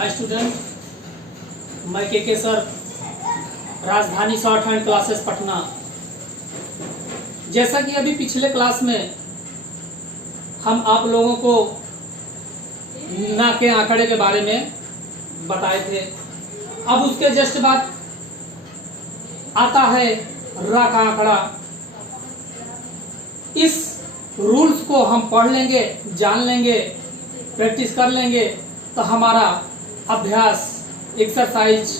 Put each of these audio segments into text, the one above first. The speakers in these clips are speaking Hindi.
हाय स्टूडेंट, मैं के सर, राजधानी शॉर्ट हैंड क्लासेस पटना। जैसा कि अभी पिछले क्लास में हम आप लोगों को ना के आंकड़े के बारे में बताए थे, अब उसके जस्ट बाद आता है रा का आंकड़ा। इस रूल्स को हम पढ़ लेंगे, जान लेंगे, प्रैक्टिस कर लेंगे तो हमारा अभ्यास एक्सरसाइज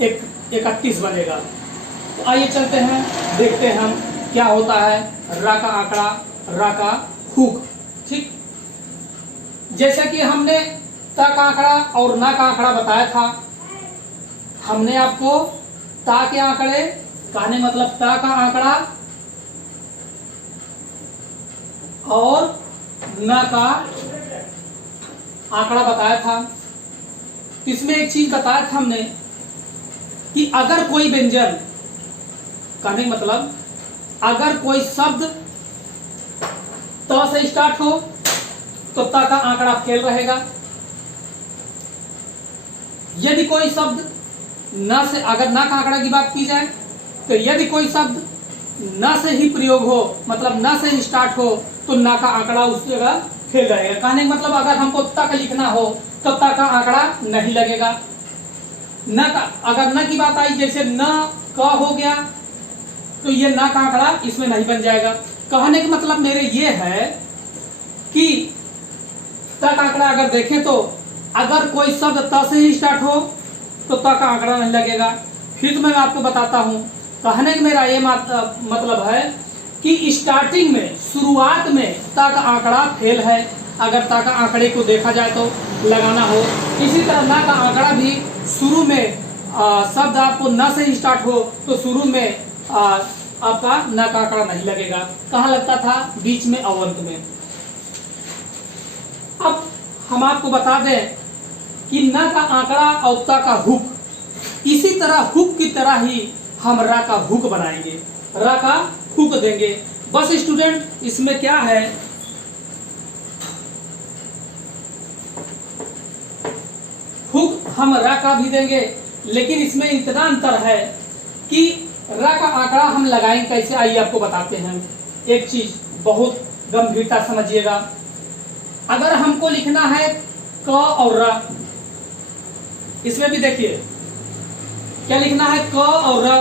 31 बनेगा। तो आइए चलते हैं, देखते हैं हम क्या होता है रा का आंकड़ा, रा का हुक। ठीक, जैसा कि हमने ता का आंकड़ा और ना का आंकड़ा बताया था, हमने आपको ता के आंकड़े कहने मतलब ता का आंकड़ा और ना का आंकड़ा बताया था। इसमें एक चीज बताया था हमने कि अगर कोई व्यंजन कहने मतलब अगर कोई शब्द त से स्टार्ट हो तो त का आंकड़ा फेल रहेगा। यदि कोई शब्द न से, अगर ना का आंकड़ा की बात की जाए तो यदि कोई शब्द न से ही प्रयोग हो मतलब न से ही स्टार्ट हो तो ना का आंकड़ा उस जगह फेल रहेगा। कहने का मतलब अगर हमको तक लिखना हो तो तक का आंकड़ा नहीं लगेगा। न का अगर न की बात आई, जैसे न क हो गया तो ये न का आंकड़ा इसमें नहीं बन जाएगा। कहने का मतलब मेरे ये है कि तक आंकड़ा अगर देखें तो अगर कोई शब्द त से ही स्टार्ट हो तो त का आंकड़ा नहीं लगेगा। फिर तो मैं आपको बताता हूं, कहने का मेरा ये मतलब है कि स्टार्टिंग में, शुरुआत में ता का आंकड़ा फेल है। अगर ता का आंकड़े को देखा जाए तो लगाना हो, इसी तरह ना का आंकड़ा भी शुरू में शब्द आपको न से ही स्टार्ट हो तो शुरू में आपका ना का आंकड़ा नहीं लगेगा। कहाँ लगता था? बीच में और अंत में। अब हम आपको बता दें कि ना का आंकड़ा और ता का हुक, इसी तरह हुक की तरह ही हम रा का हुक बनाएंगे, रा का हुक देंगे। बस स्टूडेंट, इसमें क्या है, हुक हम रा का भी देंगे, लेकिन इसमें इतना अंतर है कि रा का आंकड़ा हम लगाएंगे कैसे, आइए आपको बताते हैं। एक चीज बहुत गंभीरता समझिएगा, अगर हमको लिखना है क और रा, इसमें भी देखिए क्या लिखना है, क और र,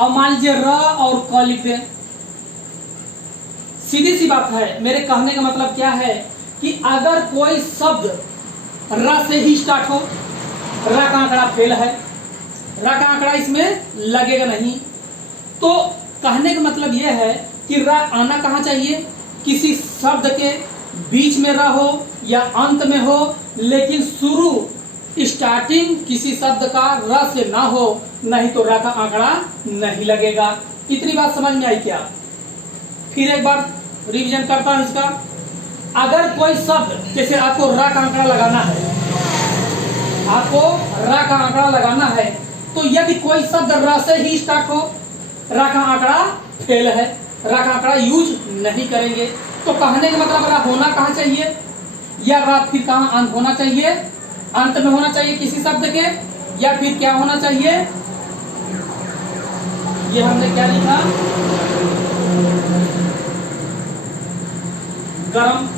और मान लीजिए र और क लिख दें। सीधी सी बात है, मेरे कहने का मतलब क्या है कि अगर कोई शब्द र से ही स्टार्ट हो, र का आंकड़ा फेल है, र का आंकड़ा इसमें लगेगा नहीं। तो कहने का मतलब यह है कि र आना कहाँ चाहिए, किसी शब्द के बीच में र हो या अंत में हो, लेकिन शुरू स्टार्टिंग किसी शब्द का र से ना हो, नहीं तो र का आंकड़ा नहीं लगेगा। इतनी बात समझ में आई क्या? फिर एक बार रिवीजन करता हूं इसका। अगर कोई शब्द, जैसे आपको र का आंकड़ा लगाना है, आपको र का आंकड़ा लगाना है, तो यदि कोई शब्द र से ही स्टार्ट हो, र का आंकड़ा फेल है, र का आंकड़ा यूज नहीं करेंगे। तो कहने का मतलब र होना कहाँ चाहिए, या र फिर कहाँ अंत होना चाहिए, अंत में होना चाहिए किसी शब्द के, या फिर क्या होना चाहिए, ये हमने क्या लिखा, गरम,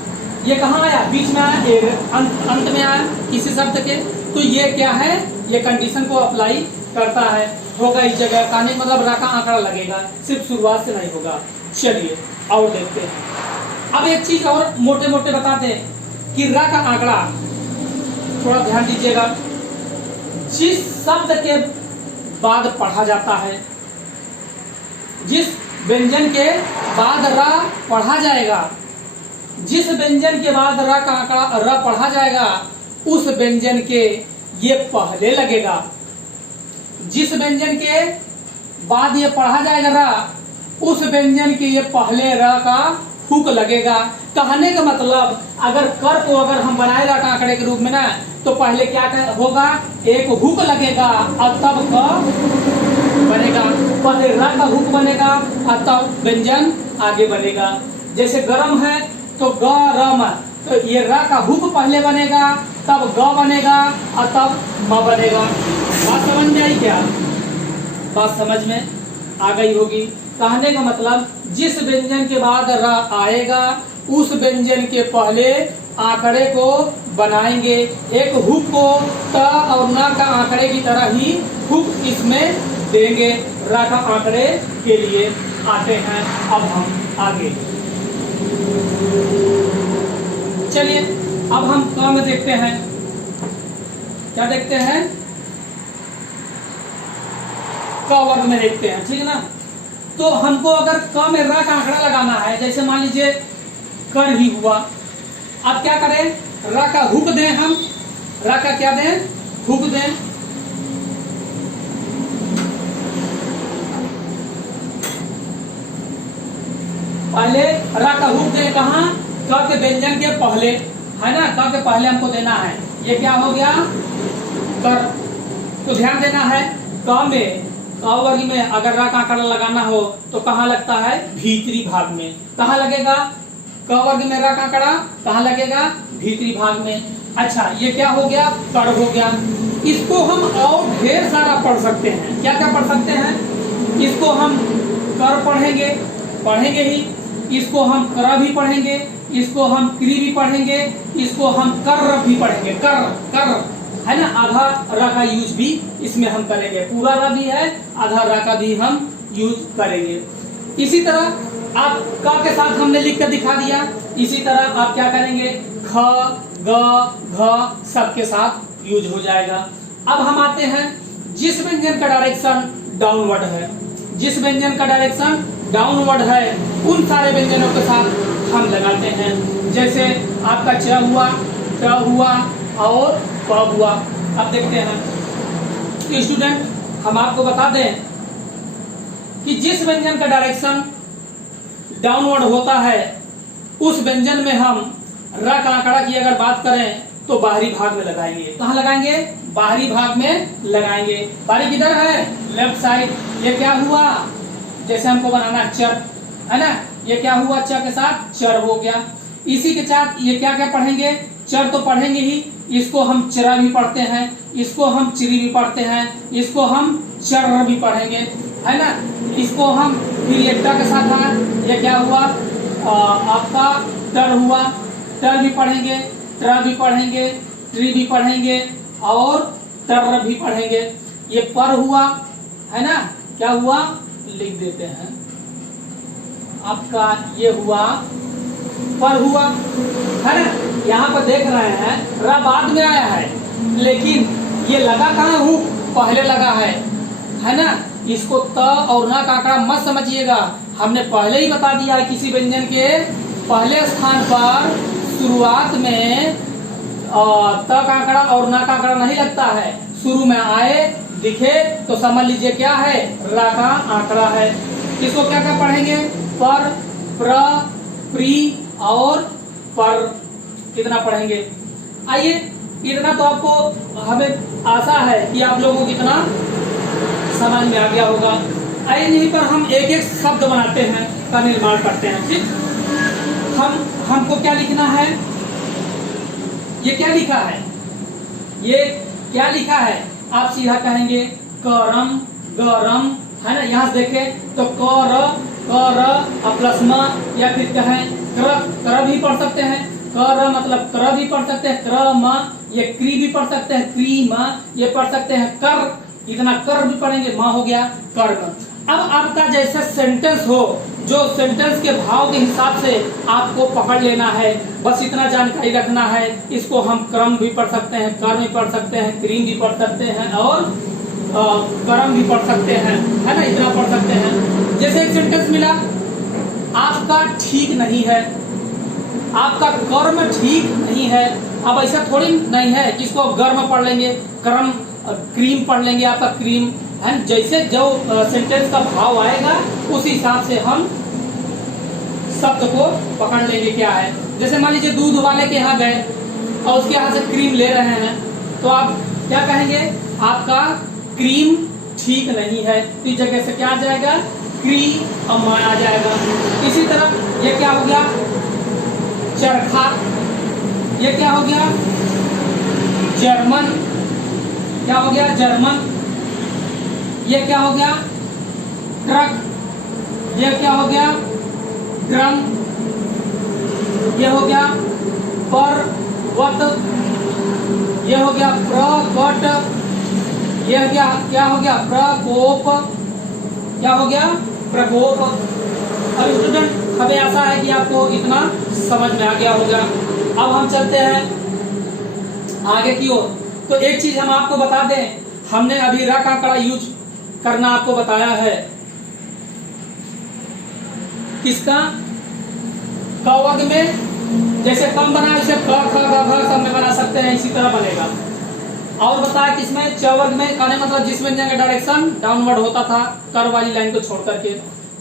ये कहाँ आया, बीच में आया, अंत में आया किसी शब्द के। तो ये क्या है, ये कंडीशन को अप्लाई करता है, होगा इस जगह। कहने का मतलब रा का आंकड़ा लगेगा, सिर्फ शुरुआत से नहीं होगा। चलिए और देखते हैं। अब एक चीज और मोटे मोटे बताते हैं कि रा का आंकड़ा, थोड़ा ध्यान दीजिएगा, जिस शब्द के बाद पढ़ा जाता है, जिस व्यंजन के बाद रा पढ़ा जाएगा, जिस व्यंजन के बाद रा का आंकड़ा रा पढ़ा जाएगा, उस व्यंजन के ये पहले लगेगा। जिस व्यंजन के बाद ये पढ़ा जाएगा रा, उस व्यंजन के ये पहले रा का हुक लगेगा। कहने का मतलब अगर कर को अगर हम बनाए रा का आंकड़े के रूप में ना, तो पहले क्या होगा, एक हुक लगेगा और तब क बनेगा, पहले रा का हुक बनेगा और तब व्यंजन आगे बनेगा। जैसे गरम है तो गरम, तो ये रा का हुक पहले बनेगा तब ग बनेगा और तब म बनेगा। बात समझ में आई क्या? बात समझ में आ गई होगी। कहने का मतलब जिस व्यंजन के बाद र आएगा उस व्यंजन के पहले आंकड़े को बनाएंगे। एक हुक को त और न का आंकड़े की तरह ही हुक इसमें देंगे। र का आंकड़े के लिए आते हैं। अब हम आगे चलिए, अब हम क में देखते हैं। क्या देखते हैं? क वर्ग में देखते हैं, ठीक है ना। तो हमको अगर क में र का आंकड़ा लगाना है, जैसे मान लीजिए कर ही हुआ, अब क्या करें? र का हुक दें हम। र का क्या दें? हुक दें। पहले र का हुक दें कहाँ? क के व्यंजन के पहले, है ना। क के पहले हमको देना है। ये क्या हो गया? कर। तो ध्यान देना है, क में क वर्ग में अगर र का आंकड़ा लगाना हो तो कहाँ लगता है? भीतरी भाग में। कहाँ लगेगा? क वर्ग में र का आंकड़ा कहाँ लगेगा? भीतरी भाग में। अच्छा, ये क्या हो गया? कर हो गया। इसको हम और ढेर सारा पढ़ सकते हैं। क्या क्या पढ़ सकते हैं? इसको हम कर पढ़ेंगे ही, इसको हम कर भी पढ़ेंगे, इसको हम क्री भी पढ़ेंगे, इसको हम कर भी पढ़ेंगे। कर है ना। आधा र का यूज भी इसमें हम करेंगे। पूरा र भी है, आधा र का भी हम यूज करेंगे। इसी तरह आप क के साथ हमने लिख कर दिखा दिया। इसी तरह आप क्या करेंगे? ख, ग, घ सबके साथ यूज हो जाएगा। अब हम आते हैं जिस व्यंजन का डायरेक्शन डाउनवर्ड है, जिस व्यंजन का डायरेक्शन डाउनवर्ड है उन सारे व्यंजनों के साथ हम लगाते हैं। जैसे आपका च हुआ, ट हुआ और प हुआ। अब देखते हैं स्टूडेंट, हम आपको बता दें कि जिस व्यंजन का डायरेक्शन डाउनवर्ड होता है उस व्यंजन में हम र का आंकड़ा की अगर बात करें तो बाहरी भाग में लगाएंगे। कहाँ लगाएंगे? बाहरी भाग में लगाएंगे। बाहरी किधर है? Left side. ये क्या हुआ? जैसे हमको बनाना चर, है ना। ये क्या हुआ? च के साथ चर हो गया। इसी के साथ ये क्या क्या पढ़ेंगे? चर तो पढ़ेंगे ही, इसको हम चरा भी पढ़ते हैं, इसको हम चिरी भी पढ़ते हैं, इसको हम चर भी पढ़ेंगे, है ना। इसको हम फिर ये ट के साथ है, ये क्या हुआ? आपका टर हुआ। टर भी पढ़ेंगे, ट्र भी पढ़ेंगे, ट्री भी पढ़ेंगे और तर भी पढ़ेंगे। ये पर हुआ, है ना। क्या हुआ? लिख देते हैं। आपका ये हुआ पर हुआ, है ना। यहाँ पर देख रहे हैं र बाद में आया है, लेकिन ये लगा कहाँ? हूँ पहले लगा है ना। इसको त और ना का आंकड़ा मत समझिएगा। हमने पहले ही बता दिया है किसी व्यंजन के पहले स्थान पर शुरुआत में त का आंकड़ा और ना का आंकड़ा नहीं लगता है। शुरू में आए दिखे तो समझ लीजिए क्या है? रा का आंकड़ा है। इसको क्या क्या पढ़ेंगे? पर, प्र, प्री और पर। कितना पढ़ेंगे? आइए, इतना तो आपको हमें आशा है कि आप लोगों को कितना समझ में आ गया होगा। आइए यहीं पर हम एक एक शब्द बनाते हैं, का निर्माण करते हैं। ठीक, हमको क्या लिखना है? ये क्या लिखा है? ये क्या लिखा है? आप सीधा कहेंगे करम, गरम, है ना। यहाँ से देखें तो कर प्लस म, या फिर कहें कर भी पढ़ सकते हैं। कर मतलब कर भी पढ़ सकते हैं, क्र म। ये क्री भी पढ़ सकते हैं, क्री म। ये पढ़ सकते हैं कर, इतना कर भी पढ़ेंगे, म हो गया कर्म। अब आपका जैसा सेंटेंस हो, जो सेंटेंस के भाव के हिसाब से आपको पकड़ लेना है, बस इतना जानकारी रखना है। इसको हम क्रम भी पढ़ सकते हैं, कर्म भी पढ़ सकते हैं, क्रीम भी पढ़ सकते हैं और कर्म भी पढ़ सकते हैं, है ना। इतना पढ़ सकते हैं। जैसे एक सेंटेंस मिला, आपका ठीक नहीं है, आपका कर्म ठीक नहीं है। अब ऐसा थोड़ी नहीं है कि इसको गर्म पढ़ लेंगे, कर्म क्रीम पढ़ लेंगे, आपका क्रीम है। जैसे जो सेंटेंस का भाव आएगा उस हिसाब से हम शब्द को पकड़ लेंगे क्या है। जैसे मान लीजिए दूध वाले के यहाँ गए और उसके यहाँ से क्रीम ले रहे हैं, तो आप क्या कहेंगे? आपका क्रीम ठीक नहीं है। इस जगह से क्या आ जाएगा? क्री और मा आ जाएगा। इसी तरह ये क्या हो गया? चरखा। ये क्या हो गया? जर्मन, क्या हो गया जर्मन। ये क्या हो गया ट्रक, ये क्या हो गया ड्रम, ये हो गया पर्वत, ये हो गया प्रकट, ये हो गया क्या हो गया प्रकोप, क्या हो गया प्रकोप। अब स्टूडेंट हमें ऐसा है कि आपको इतना समझ में आ गया होगा। अब हम चलते हैं आगे की ओर। तो एक चीज हम आपको बता दें, हमने अभी र का आंकड़ा यूज करना आपको बताया है, किसका क वर्ग में, जैसे कम बना है उसे क ख ग घ सब में बना सकते हैं, इसी तरह बनेगा। और बताया किसमें च वर्ग में, कहने मतलब जिस व्यंजन का डायरेक्शन डाउनवर्ड होता था कर वाली लाइन को छोड़ करके,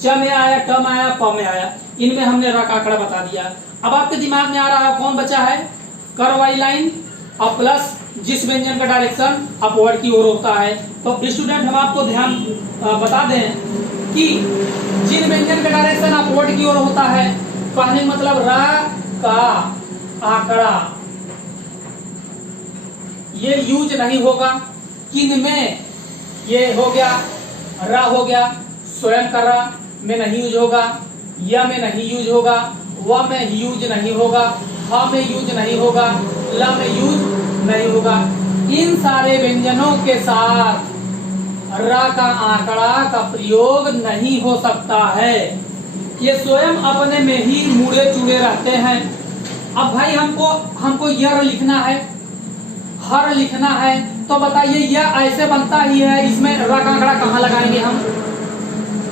च में आया, ट में आया, प में आया, इनमें हमने र का आंकड़ा बता दिया। अब आपके दिमाग में आ रहा है कौन बचा है, कर वाली लाइन और प्लस जिस व्यंजन का डायरेक्शन अपवर्ड की ओर होता है। तो स्टूडेंट हम आपको ध्यान बता दें कि जिन व्यंजन का डायरेक्शन अपवर्ड की ओर होता है, कहने मतलब र का आंकड़ा ये यूज नहीं होगा। किन में, ये हो गया र हो गया, स्वयं का र में नहीं यूज होगा, य में नहीं यूज होगा, व में यूज नहीं होगा, ह में यूज नहीं होगा, ल में यूज नहीं होगा। इन सारे व्यंजनों के साथ र का आंकड़ा का प्रयोग नहीं हो सकता है, ये स्वयं अपने में ही मुड़े चुड़े रहते हैं। अब भाई हमको यह लिखना है, हर लिखना है, तो बताइए यह ऐसे बनता ही है, इसमें र का आंकड़ा कहाँ लगाएंगे हम,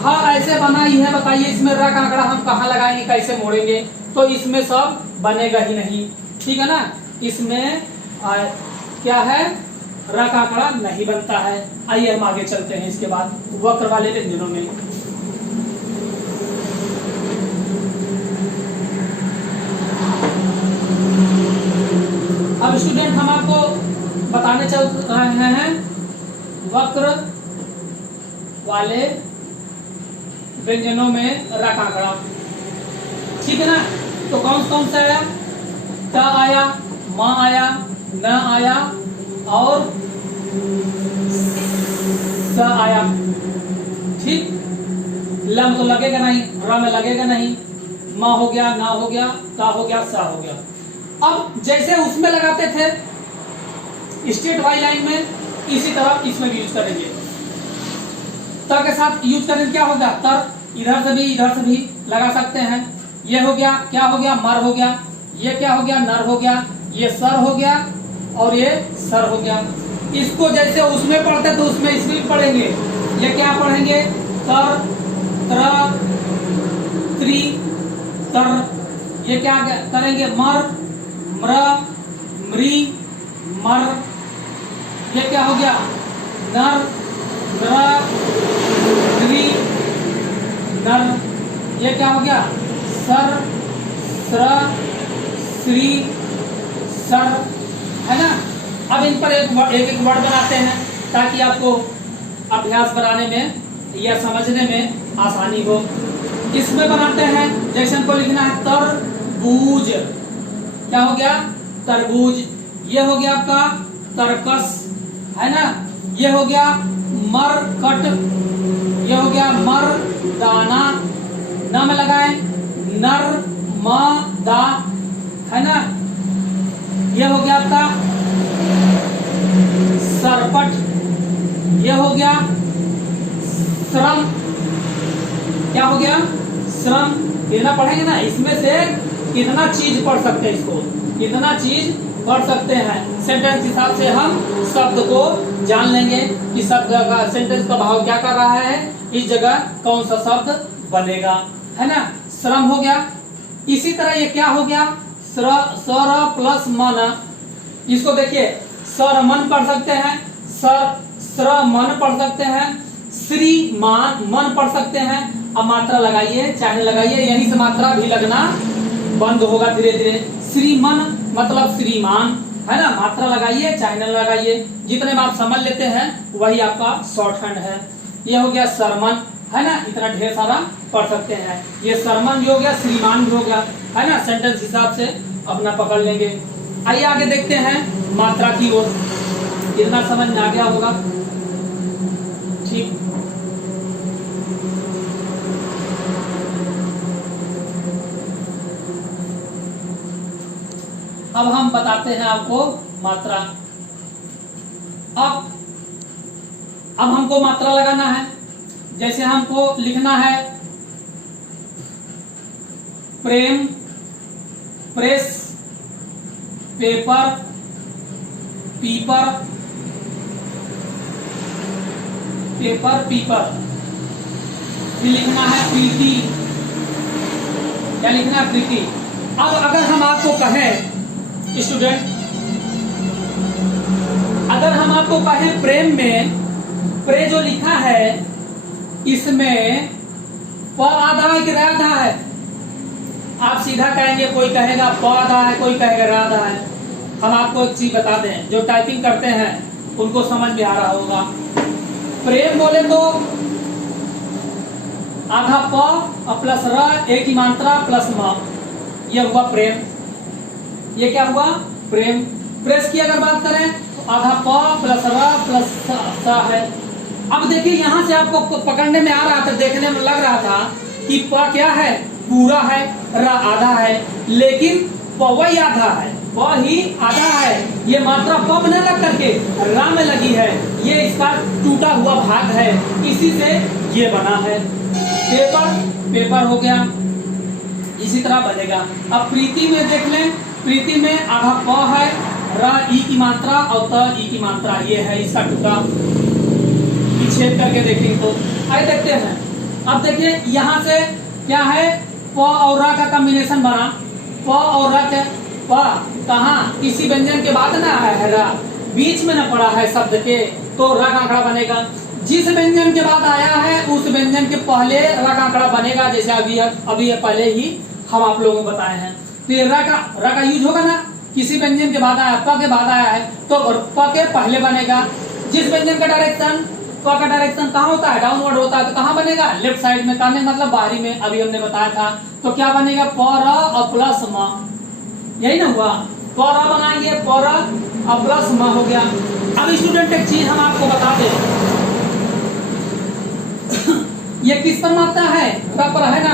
हर ऐसे बना ही है, बताइए इसमें र का आंकड़ा हम कहाँ लगाएंगे, कैसे मोड़ेंगे, तो इसमें सब बनेगा ही नहीं, ठीक है ना। इसमें क्या है र का आंकड़ा नहीं बनता है। आइए हम आगे चलते हैं इसके बाद वक्र वाले व्यंजनों में। अब स्टूडेंट हम आपको बताने चल रहे हैं वक्र वाले व्यंजनों में र का आंकड़ा, ठीक है ना। तो कौन कौन सा आया, त आया, म आया, न आया और स आया, ठीक। लम तो लगेगा नहीं, र में लगेगा नहीं, म हो गया, न हो गया, त हो गया, स हो गया। अब जैसे उसमें लगाते थे स्ट्रेट वाली लाइन में, इसी तरह इसमें भी यूज करेंगे। त के साथ यूज करेंगे, क्या होगा तर, इधर से भी लगा सकते हैं। ये हो गया, क्या हो गया मर हो गया, ये क्या हो गया नर हो गया, ये सर हो गया और ये सर हो गया। इसको जैसे उसमें पढ़ते तो उसमें इसमें भी पढ़ेंगे। ये क्या पढ़ेंगे तर, त्र, त्रि, तर, ये क्या करेंगे मर, म्र, मृ, मर, ये क्या हो गया नर, नर, नृ, नर, ये क्या हो गया सर, स्र, श्री, सर, है ना। अब इन पर एक एक वर्ड बनाते हैं ताकि आपको अभ्यास बनाने में या समझने में आसानी हो। इसमें बनाते हैं, जैसे हमको लिखना है तरबूज, क्या हो गया तरबूज, ये हो गया आपका तरकस, है ना। ये हो गया मरकट, ये हो गया मर्दाना, न में लगाए नर्मदा, है ना। ये हो गया आपका सरपट, ये हो गया श्रम, क्या हो गया श्रम। कितना पढ़ेंगे ना, इसमें से कितना चीज पढ़ सकते हैं, इसको कितना चीज पढ़ सकते हैं। सेंटेंस हिसाब से हम शब्द को जान लेंगे कि शब्द का सेंटेंस का भाव क्या कर रहा है, इस जगह कौन सा शब्द बनेगा, है ना। श्रम हो गया। इसी तरह ये क्या हो गया सर प्लस मन, इसको देखिए सर मन पढ़ सकते हैं, श्र मन पढ़ सकते हैं, श्रीमान मन पढ़ सकते हैं। अब मात्रा लगाइए चाहे लगाइए, यहीं से मात्रा भी लगना बंद होगा धीरे धीरे। श्रीमन मतलब श्रीमान, है ना। मात्रा लगाइए चाहे न लगाइए, जितने में आप समझ लेते हैं वही आपका शॉर्ट हैंड है। ये हो गया सरमन, है ना। इतना ढेर सारा पढ़ सकते हैं। ये सरमन भी हो गया, श्रीमान भी हो गया, है ना। सेंटेंस हिसाब से अपना पकड़ लेंगे। आइए आगे देखते हैं मात्रा की ओर। इतना समझ में आ गया होगा, ठीक। अब हम बताते हैं आपको मात्रा। अब हमको मात्रा लगाना है। जैसे हमको लिखना है प्रेम, प्रेस, पेपर, पीपर, पेपर पीपर। फिर लिखना है प्रीति। क्या लिखना है? प्रीति। अब अगर हम आपको कहें स्टूडेंट, अगर हम आपको कहें प्रेम में, प्रे जो लिखा है इसमें प आधा है कि रा आधा है? आप सीधा कहेंगे, कोई कहेगा प आधा है, कोई कहेगा रा आधा है। हम आपको एक चीज बता दें, जो टाइपिंग करते हैं उनको समझ में आ रहा होगा। प्रेम बोले तो आधा प प्लस र, एक ही मात्रा प्लस म, यह हुआ प्रेम। ये क्या हुआ? प्रेम। प्रेस की अगर बात करें तो आधा प प्लस र प्लस स है। अब देखिए यहाँ से आपको पकड़ने में आ रहा था, देखने में लग रहा था कि प क्या है? पूरा है, र आधा है, लेकिन प वही आधा है, प ही आधा है। ये मात्रा प में न लग करके रा में लगी है, ये इसका टूटा हुआ भाग है, इसी से ये बना है। पेपर, पेपर हो गया, इसी तरह बनेगा। अब प्रीति में देख लें, प्रीति में आधा प है, र ई की मात्रा और त ई की मात्रा, ये है इसका टुकड़ा। छेद करके देखेंगे तो आइए देखते हैं। अब देखिए यहाँ से क्या है? प और र का कॉम्बिनेशन बना। प और र के, प कहाँ? किसी व्यंजन के बाद ना है र, बीच में न पड़ा है शब्द के, तो र का आंकड़ा बनेगा। जिस व्यंजन के बाद आया है उस व्यंजन के पहले र का आंकड़ा बनेगा। जैसे अभी पहले ही हम आप लोगों को बताए हैं। तो ये र का यूज होगा ना, किसी व्यंजन के बाद आया, प के बाद आया है तो प के पहले बनेगा। जिस व्यंजन का डायरेक्शन, प का डायरेक्शन कहाँ होता है? डाउनवर्ड होता है, तो कहाँ बनेगा? लेफ्ट साइड में। कहने मतलब बाहरी में, अभी हमने बताया था। तो क्या बनेगा? प र और प्लस म, यही ना हुआ? प र बनाएंगे, प र और प्लस म हो गया। अब स्टूडेंट एक चीज हम आपको बता दें, ये किस पर मात्रा है? र पर है ना?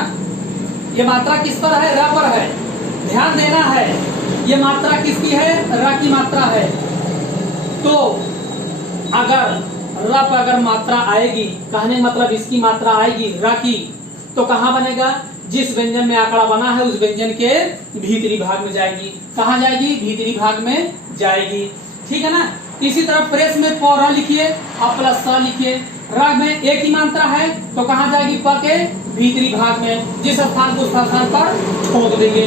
ये मात्रा किस पर है? र पर है। ध्यान देना है, ये मात्रा किसकी है? र की मात्रा है। तो अगर र पर अगर मात्रा आएगी, कहने मतलब इसकी मात्रा आएगी र की, तो कहाँ बनेगा? जिस व्यंजन में आंकड़ा बना है उस व्यंजन के भीतरी भाग में जाएगी। कहाँ जाएगी? भीतरी भाग में जाएगी, ठीक है ना? इसी तरह प्रेस में प र लिखिए और प्लस स लिखिए। र में एक ही मात्रा है तो कहाँ जाएगी? प के भीतरी भाग में, जिस स्थान को उस स्थान पर ठोक देंगे।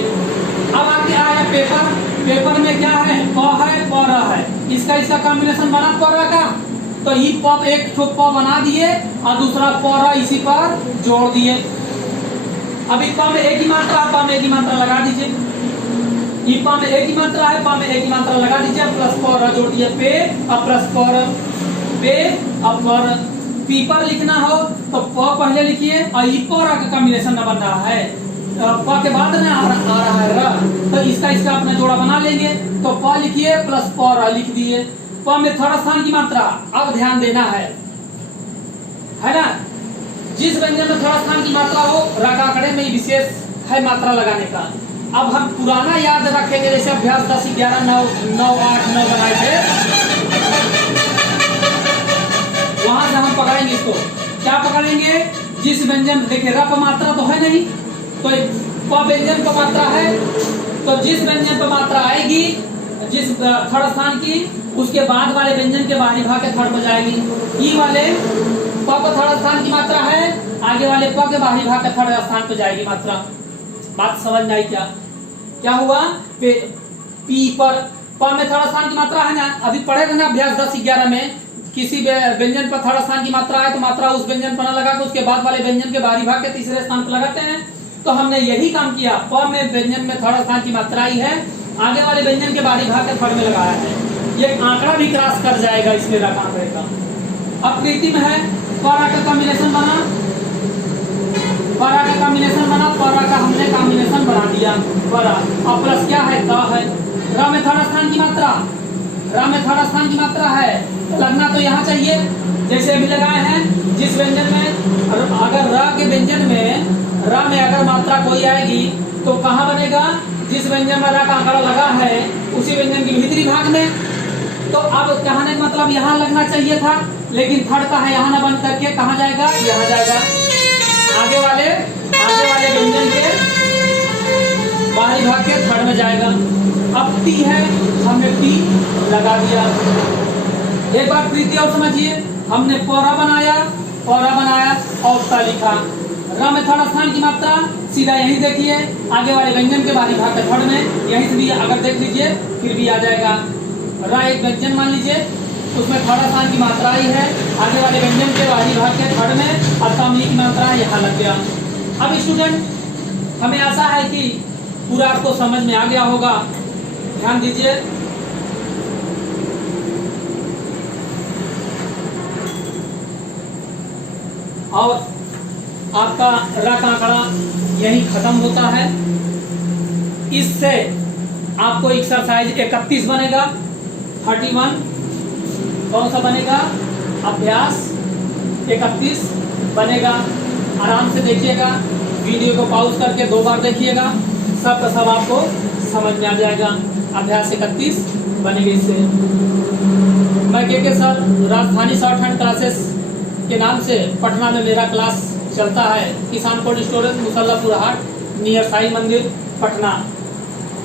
अब आगे आया पेपर। पेपर में क्या है? प है, प र है, इसका कॉम्बिनेशन बना प र का, तो ही प एक ठोक प बना दिए और दूसरा प र इसी पर जोड़ दिए। अभी प में एक ही मात्रा, प में एक ही मात्रा लगा दीजिए। ई प में एक ही मात्रा है, प में एक ही मात्रा लगा दीजिए, प्लस प र जोड़ दिए, पे और प्लस प र, पे और प र। पीपर लिखना हो तो प पहले लिखिए और ई प र का कॉम्बिनेशन न बन रहा है, प के बाद में आ रहा है र, तो इसका अपना जोड़ा बना लेंगे। तो प लिखिए प्लस प र लिख दिए। प में थर्ड स्थान की मात्रा, अब ध्यान देना है ना? जिस व्यंजन में थर्ड स्थान की मात्रा हो, र का आंकड़े में विशेष है मात्रा लगाने का। अब हम पुराना याद रखेंगे, जैसे अभ्यास 10, 11, 9, 9, 8, 9 बनाए थे, वहां से हम पकड़ेंगे इसको। क्या पकड़ेंगे? जिस व्यंजन, देखिए र पर मात्रा तो है नहीं, तो प व्यंजन पर मात्रा है, तो जिस व्यंजन पर मात्रा आएगी जिस थर्ड स्थान की, उसके बाद वाले व्यंजन के बाहरी भाग के थर्ड में जाएगी। ई वाले प पर थर्ड स्थान की मात्रा है, आगे वाले प के बाहरी भाग के थर्ड स्थान पे जाएगी मात्रा। बात समझ में आई क्या? क्या हुआ? पी पर प में थर्ड स्थान की मात्रा है ना, अभी पढ़े थे ना अभ्यास 10, 11 में, किसी व्यंजन पर थर्ड स्थान की मात्रा है तो मात्रा उस व्यंजन पर न लगा के उसके बाद वाले व्यंजन के बाहरी भाग के तीसरे स्थान पर लगाते हैं। तो हमने यही काम किया, प में व्यंजन में थर्ड स्थान की मात्रा ही है, आगे वाले व्यंजन के बाहरी भाग के थर्ड में लगाया है। ये आंकड़ा भी क्रॉस कर जाएगा इसमें रखा आंकड़े का। अब प्रीति में है परा का कॉम्बिनेशन बना, परा का कॉम्बिनेशन बना, परा का हमने कॉम्बिनेशन बना दिया परा। अब प्लस क्या है? क है। र में थर्ड स्थान की मात्रा, रा में थर्ड स्थान की मात्रा है, तो लगना तो यहाँ चाहिए। जैसे अभी लगाए हैं, जिस व्यंजन में अगर र के व्यंजन में र में अगर मात्रा कोई आएगी तो कहाँ बनेगा? जिस व्यंजन में र का आंकड़ा लगा है उसी व्यंजन के भीतरी भाग में। तो अब कहने का मतलब यहाँ लगना चाहिए था, लेकिन थर्ड का है, यहाँ ना बन करके कहाँ जाएगा? यहाँ जाएगा। आगे वाले व्यंजन के बाहरी भाग के थर्ड में जाएगा। अब टी है, हमने टी लगा दिया। एक बार प्रीति और समझिए, हमने पौरा बनाया और ता लिखा। र में थर्ड स्थान की मात्रा सीधा यहीं देखिए, आगे वाले व्यंजन के बाहरी भाग के थर्ड में, यहीं से भी अगर देख लीजिए फिर भी आ जाएगा। रा एक व्यंजन मान लीजिए, उसमें थर्ड स्थान की मात्रा ही है, आगे वाले व्यंजन के बाहरी भाग के थर्ड में, और तामी की मात्रा यहाँ लग गया। अब स्टूडेंट, हमें आशा है कि पूरा आपको समझ में आ गया होगा। ध्यान दीजिए, और आपका र का आंकड़ा यही खत्म होता है। इससे आपको एक्सरसाइज 31 बनेगा, 31 कौन सा बनेगा? अभ्यास 31 बनेगा। आराम से देखिएगा, वीडियो को पॉज करके 2 बार देखिएगा, सब का सब आपको समझ में आ जाएगा। अभ्यास 31 बनेगी इससे। मैं के सर राजधानी शॉर्ट हैंड क्लासेस के नाम से पटना में मेरा क्लास चलता है। किसान कोल्ड स्टोरेज, मुसल्लापुर हाट, नियर साई मंदिर, पटना।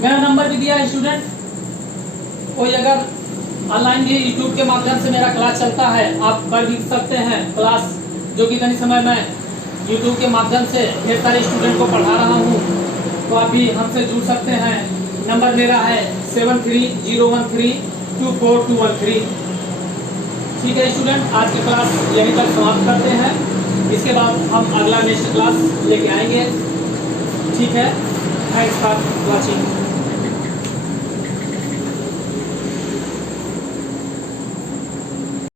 मेरा नंबर भी दिया है स्टूडेंट। कोई अगर ऑनलाइन भी यूट्यूब के माध्यम से मेरा क्लास चलता है, आप कर भी सकते हैं क्लास, जो कि इतनी समय मैं यूट्यूब के माध्यम से ढेर सारे स्टूडेंट को पढ़ा रहा हूँ, तो आप भी हमसे जुड़ सकते हैं। नंबर मेरा है 7301324213। ठीक है स्टूडेंट, आज की क्लास यहीं तक समाप्त करते हैं। इसके बाद हम अगला नेक्स्ट क्लास लेके आएंगे। ठीक है, थैंक्स फॉर वॉचिंग।